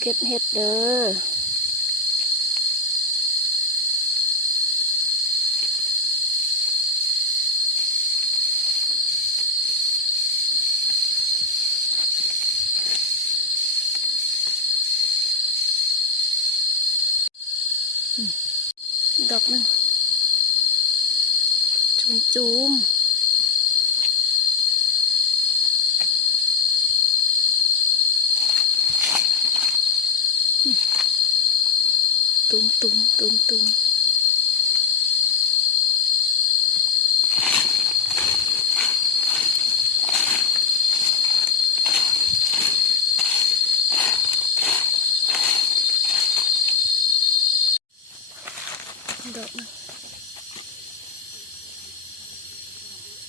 เก็บเห็ดเด้อดอกนึงจุ่มตุ่มดอกนึง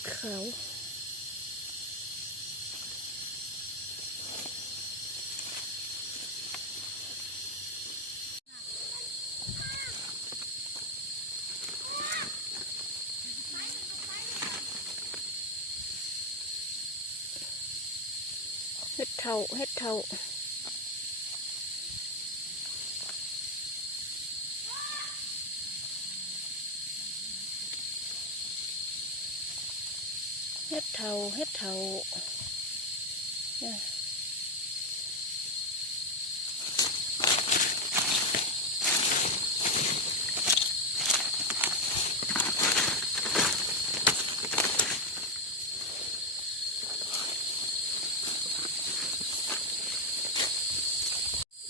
ขาวเห็ดเถาเห็ดเถาเนี่ย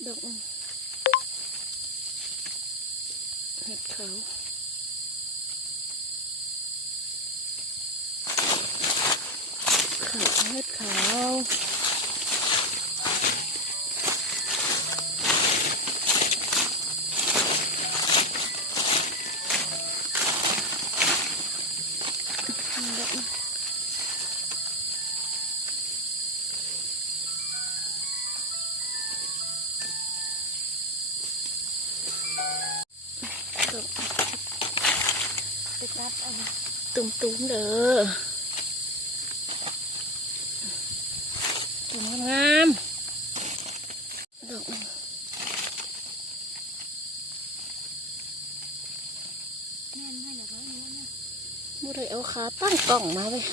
ดอกนึงเห็ดขาวเห็ดขาวไปตัดเอาตุ่มเด้อตุ่มงามดอกบุได้เอาขาตั้งกล่องมาเลย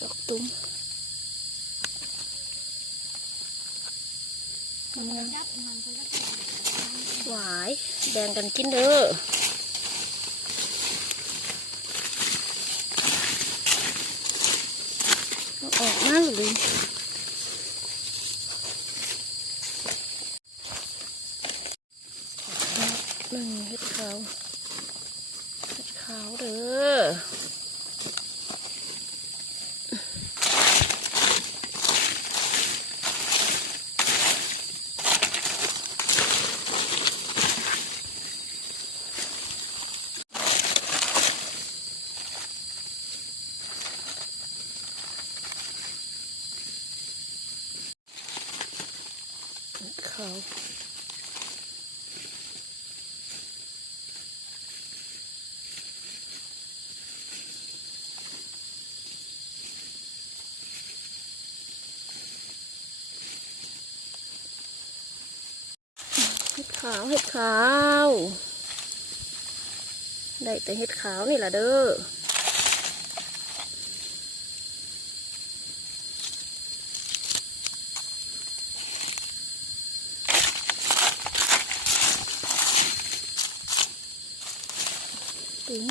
ดอกตุ่มงามหวายแบ่งกันกินเด้อออกมาเลยหนึ่งเห็ดขาวเด้อขาวเห็ดขาวได้แต่เห็ดขาวนี่ล่ะเด้อตุ่ม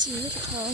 จีเห็ดขาว